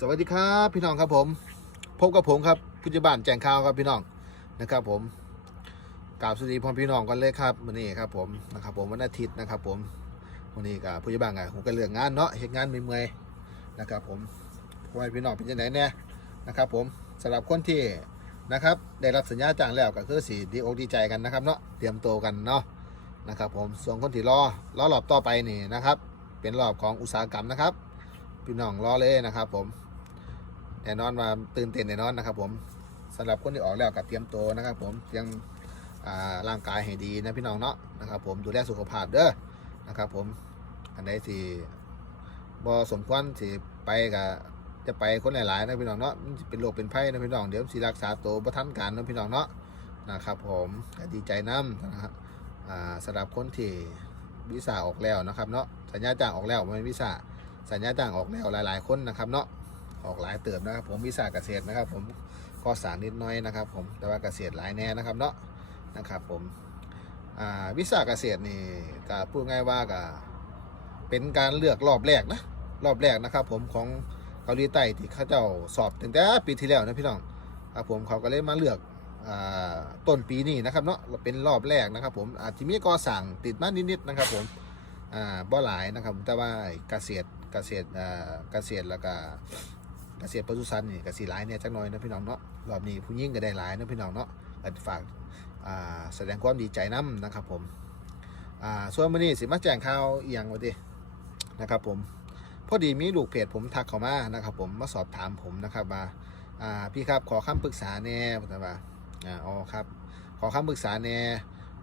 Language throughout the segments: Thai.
สวัสดีครับพี่น้องครับผมพบกับผมครับผู้จัดบ้านแจงข่าวครับพี่น้องนะครับ ผมกราบสวัสดีพ่อพี่น้องกันเลยครับวันนี้ครับผมนะครับ ผมวันอาทิตย์นะครับ ผมวันนี้กับผู้จัดบ้านไงผมก็เรื่องงานเนาะเหตุงานเมื่อยๆนะครับ ผมพ่อพี่น้องเป็นยังไงเนี่ยนะครับ ผมสำหรับคนที่นะครับ ได้รับสัญญาจ้างแล้วก็คือสีดีอกดีใจกันนะครับเนาะเตรียมตัวกันเนาะนะครับ ผมส่วนคนที่รอรอรอบต่อไปนี่นะครับ เป็นรอบของอุตสาหกรรมนะครับพี่น้องรอเลยนะครับผม แน่นอนว่าตื่นเต้นแน่นอนนะครับ ผมสำหรับคนที่ออกแล้วกับเตรียมตัวนะครับ ผมเตรียมร่างกายให้ดีนะพี่น้องเนาะนะครับ ผมดูแลสุขภาพเด้อนะครับ ผมอันใดที่บ่สมควรสิไปกับจะไปคนหลายๆนะพี่น้องเนาะมันเป็นโรคเป็นไข้นะพี่น้องเดี๋ยวสิรักษาตัวบ่ทันการนะพี่น้องเนาะนะครับ ผมดีใจนํนะครับสำหรับคนที่วีซ่าออกแล้วนะครับเนาะสัญญาจ้างออกแล้วไม่วีซ่าสัญญาจ้างออกแล้วหลาย ๆ คนนะครับเนาะ ออกหลายเติบนะครับ ผมวิสาเกษตรนะครับ ผมก็สารนิดน้อยนะครับ ผมแต่ว่าเกษตรหลายแน่นะครับเนาะนะครับ ผมวิสาเกษตรนี่ก็พูดง่ายว่าก็เป็นการเลือกรอบแรกนะรอบแรกนะครับ ผมของเกาหลีใต้ที่เขาเจ้าสอบตั้งแต่ปีที่แล้วนะพี่น้องครับผมเขาก็เลยมาเลือกอต้นปีนี้นะครับเนาะเป็นรอบแรกนะครับ ผมอาจจะมีก่อสั่งติดมานิดๆนะครับ ผมบ่หลายนะครับแต่ว่าเกษตรเกษตรเกษตรแล้วก็ เกษตรปศุสัตว์นี่ก็สิหลายเนี่ยจักหน่อยนะพี่น้องเนาะรอบนี้ผู้หญิงก็ได้หลายนะพี่น้องเนาะก็ฝากแสดงความดีใจนํนะครับผมส่วนมื้อนี้สิมาแจ้งข่าวอีหยังว่าตินะครับผมพอดีมีลูกเพจผมทักเข้ามานะครับผมมาสอบถามผมนะครับว่าพี่ครับขอคำปรึกษาแน่ว่ว่าอ่าอ๋อครับ ขอคำปรึกษาแน่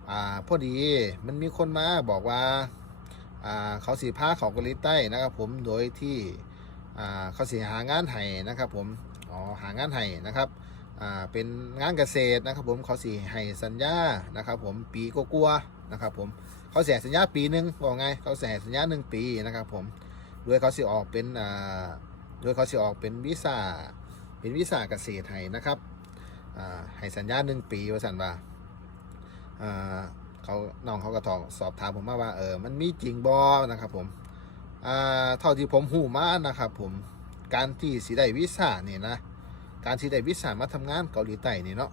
อ่าพอดีมันมีคนมาบอกว่าเขาสีผ้าเขากาหลีใต้นะครับผมโดยที่ เขาสีหางานไห้นะครับผมอ๋อหางานไห้นะครับอ่าเป็นงานเกษตรนะครับผมเขาสีให้สัญญานะครับผมปีกกลัวๆนะครับผมเขาเสียสัญญาปีหนึ่งบอกไงเขาเสียสัญญาหนึ่งปีนะครับผมโดยเขาสีออกเป็นอ่าโดยเขาสีออกเป็นวีซ่าเป็นวีซ่าเกษตรให้นะครับอ่าให้สัญญาหนึ่งปีว่าสันว่าอ่าเขาน้องเขาก็ตอบสอบถามผมมาว่าเออมันมีจริงบอนะครับผม อ่าเท่าที่ผมหูมานะครับผมการที่สีได้วีซ่านี่นะการที่ได้วีซ่ามาทำงานเกาหลีใต้นี่เนาะ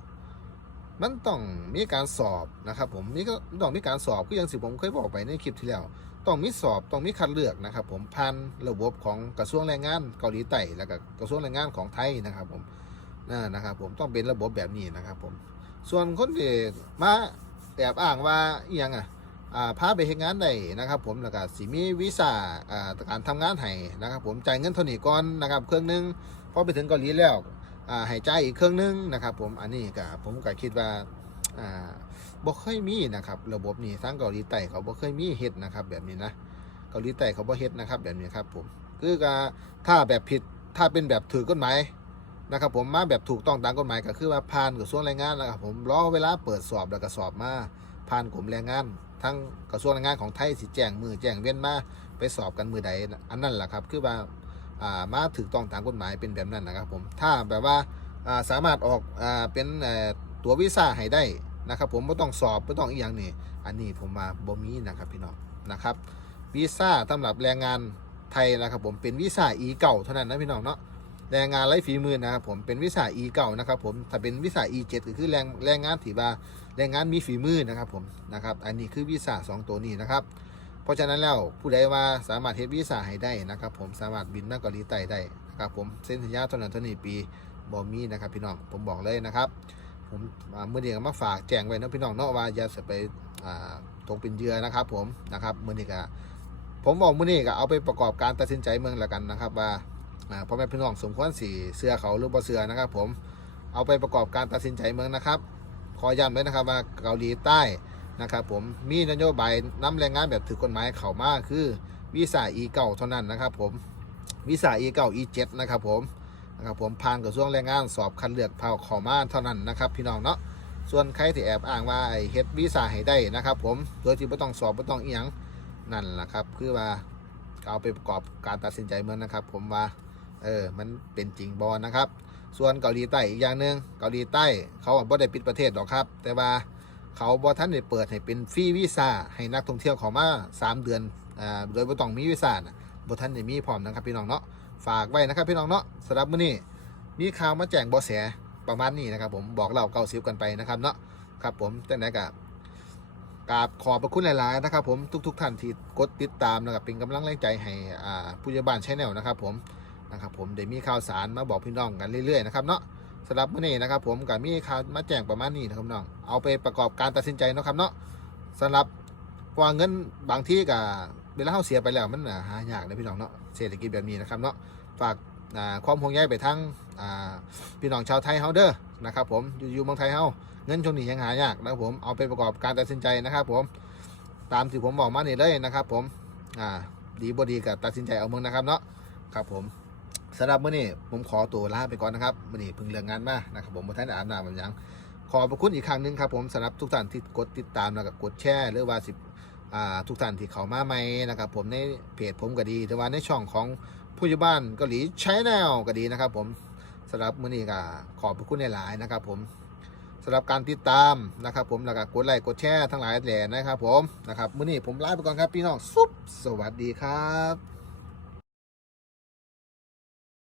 มันต้องมีการสอบนะครับผมมีก็ต้องมีการสอบก็อย่างสิผมเคยบอกไปในคลิปที่แล้วต้องมีสอบต้องมีคัดเลือกนะครับ ผมผ่านระบบของกระทรวงแรงงานเกาหลีใต้แล้วก็กระทรวงแรงงานของไทยนะครับผมนั่นนะครับ ผมต้องเป็นระบบแบบนี้นะครับผมส่วนคนที่มาแอบอ้างว่าอหยังอะอ่า พาไปเฮ็ดงานได้นะครับ ผมแล้วก็สิมีวีซ่าการทำงานให้นะครับ ผมจ่ายเงินเท่านี้ก่อนนะครับ เครื่องหนึงพอไปถึงเกาหลีแล้วอ่าให้จ่ายอีกเครื่องหนึงนะครับ ผมอันนี้ก็ผมก็คิดว่าอ่าบ่เคยมีนะครับ ระบบนี้ทางเกาหลีใต้เขาบ่เคยมีเฮ็ดนะครับ แบบนี้นะเกาหลีใต้เขาบ่เฮ็ดนะครับ แบบนี้ครับ ผมคือก็ถ้าแบบผิดถ้าเป็นแบบถือกฎหมายนะครับผมมาแบบถูกต้องตามกฎหมายก็คือว่าผ่านกระทรวงแรงงานนะครับผมรอเวลาเปิดสอบแล้วก็สอบมา ผ่านกลุ่มแรงงานทั้งกระทรวงแรงงานของไทยสิแจ้งมือแจ้งเว้นมาไปสอบกันมือใดอันนั้นแหละครับคือว่าอ่ามาถูกต้องตามกฎหมายเป็นแบบนั้นนะครับผมถ้าแบบว่าอ่าสามารถออกอ่าเป็นตัววีซ่าให้ได้นะครับ ผมไม่ต้องสอบไม่ต้องอีกอย่างนี่อันนี้ผมมาบ่มีนะครับพี่น้องนะครับวีซ่าสำหรับแรงงานไทยนะครับผมเป็นวีซ่า E เก่าเท่านั้นนะพี่น้องเนาะ แรงงานไร้ฝีมือนะครับผมเป็นวีซ่า E เก่านะครับผมถ้าเป็นวีซ่า E 7ก็คือแรงแรงงานที่ว่าแรงงานมีฝีมือนะครับผมนะครับอันนี้คือวีซ่าสองตัวนี้นะครับเพราะฉะนั้นแล้วผู้ใดว่าสามารถเฮ็ดวีซ่าให้ได้นะครับผมสามารถบินมาเกาหลีใต้ได้นะครับผมเส้นสัญญาเท่านั้นเท่านี้ปีบอมีนะครับพี่น้องผมบอกเลยนะครับผมเมื่อเดียวมาฝากแจ้งไว้นะพี่น้องเนาะว่าอย่าไปตกเป็นเหยื่อนะครับผมนะครับเมื่อนี้ก็ผมบอกเมื่อนี้ก็เอาไปประกอบการตัดสินใจเมืองละกันนะครับว่า พ่อแม่พี่น้องสมควรสีเสื้อเขาหรือบ่เสื้อนะครับ ผมเอาไปประกอบการตัดสินใจเมืองนะครับ ขอย้ำเลยนะครับว่าเกาหลีใต้นะครับผมมีนโยบายนำแรงงานแบบถือกฎหมายเข้ามาคือวีซ่า E เก่าเท่านั้นนะครับผมวีซ่า E เก่า E 7นะครับผมนะครับผมผ่านกระทรวงแรงงานสอบคัดเลือกเผาเข้ามาเท่านั้นนะครับ พี่น้องเนาะส่วนใครที่แอบอ้างว่าไอ้เฮ็ดวีซ่าให้ได้นะครับ ผมโดยที่ไม่ต้องสอบไม่ต้องเอียงนั่นแหละครับ คือว่าเอาไปประกอบการตัดสินใจเมืองนะครับ ผมว่า เออมันเป็นจริงบอลนะครับ ส่วนเกาหลีใต้อีกอย่างหนึ่งเกาหลีใต้เขาบ่ได้ปิดประเทศหรอกครับ แต่ว่าเขาบ่ท่านได้เปิดให้เป็นฟรีวีซ่าให้นักท่องเที่ยวเขามา 3 เดือนอ่าโดยบ่ต้องมีวีซ่านะบทันได้มีพร้อมนะครับพี่น้องเนาะฝากไว้นะครับพี่น้องเนาะสำหรับมื้อนี้มีข่าวมาแจ้งบาะแสประมาณนี้นะครับ ผมบอกเล่าเกาซิวกันไปนะครับเนาะครับผมจังไดกับกราบขอบพระคุณหลาย ๆ นะครับผมทุก ๆ ท่านที่กดติดตามนะครับเป็นกำลังแรงใจให้อ่าผู้ใหญ่บ้านชแนลนะครับผม นะครับผมได้มีข่าวสารมาบอกพี่น้องกันเรื่อยๆนะครับเนาะสำหรับมื้อนี้นะครับ ผมก็มีข่าวมาแจ้งประมาณนี้นะครับน้องเอาไปประกอบการตัดสินใจนะครับเนาะสำหรับว่าเงินบางที่ก็เวลาเขาเสียไปแล้วมันหายากนะพี่น้องเนาะเศรษฐกิจแบบนี้นะครับเนาะฝากความห่วงใยไปทั้งพี่น้องชาวไทยเฮาเด้อนะครับผมอยู่อยู่เมืองไทยเฮาเงินช่วงนี้ยังหายากนะครับผมเอาไปประกอบการตัดสินใจนะครับผมตามที่ผมบอกมาเนี่เลยนะครับ ผมดีบ่ดีก็ตัดสินใจเอาเมืองนะครับเนาะครับผม สำหรับมื้อนี้ผมขอตัวลาไปก่อนนะครับมื้อนี้เพิ่งเลิกงานมานะครับผมบ่ทันอาบน้ำแบบยังขอบพระคุณอีกครั้งหนึ่งครับผมสำหรับทุกท่านที่กดติดตามแล้วก็กดแชร์หรือว่าสิอ่าทุกท่านที่เข้ามาใหม่นะครับ ผมในเพจผมก็ดีหรือว่าในช่องของผู้ใหญ่บ้านเกาหลีใช้แนวก็ดีนะครับ ผมสำหรับมื้อนี้ก็ขอบพระคุณหลายๆนะครับ ผมสำหรับการติดตามนะครับ ผมแล้วก็กดไลค์กดแชร์ทั้งหลายแหล่นะครับ ผมนะครับมื้อนี้ผมลาไปก่อนครับพี่น้องซุปสวัสดีครับ